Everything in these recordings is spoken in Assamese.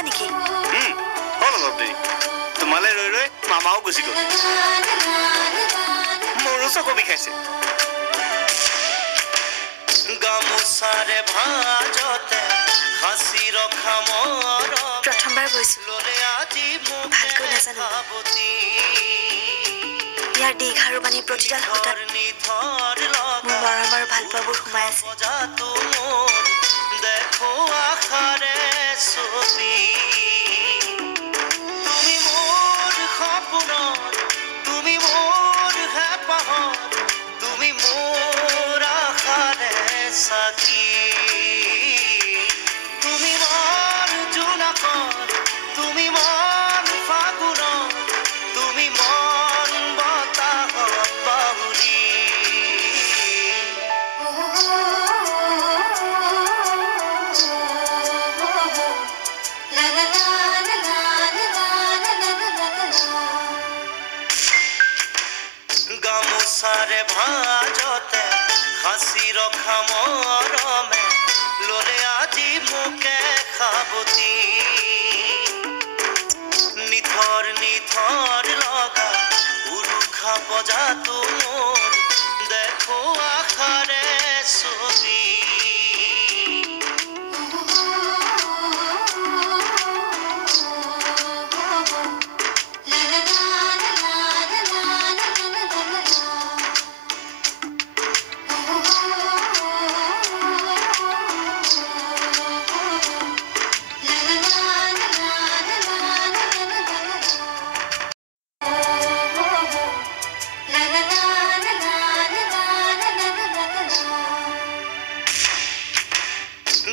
আছে নেকি? হ'ল অলপ দেৰি। তোমালৈ ৰৈ ৰৈ মামাও গুচি গ'ল। মোৰো চকু বিষাইছে। গামোচাৰে ভাজতে হাসি ৰখা মৰ প্ৰথমবাৰ গৈছো, ভালকৈ নাজানো। ইয়াৰ দীঘাৰু বাণী প্ৰতিডাল সূতাত মোৰ মৰম আৰু ভাল পোৱাবোৰ সোমাই আছে। দেখো আশাৰে ছবি তুমি মোৰ সপোনৰ, তুমি মোৰ হেঁপাহৰ, তুমি মোৰ আশাৰে সাথী। তুমি মোৰ জোনাকৰ, তুমি মন ফাগুনৰ, তুমি মন বতাহত বাহুৰি। গামোচাৰে ভাজতে হাসি ৰখা মৰমে ললে আজি মোকে সাবতি। নিথৰ নিথৰ লগা উৰুখা বজাতো মোৰ দেখো আশাৰে ছবি।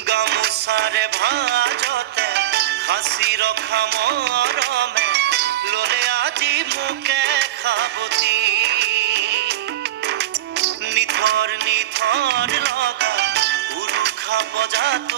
গামোচাৰে ভাজতে হাসি ৰখা মৰমে ললে আজি মোকে সাবতি। নিথৰ নিথৰ লগা উৰুখা বজাতো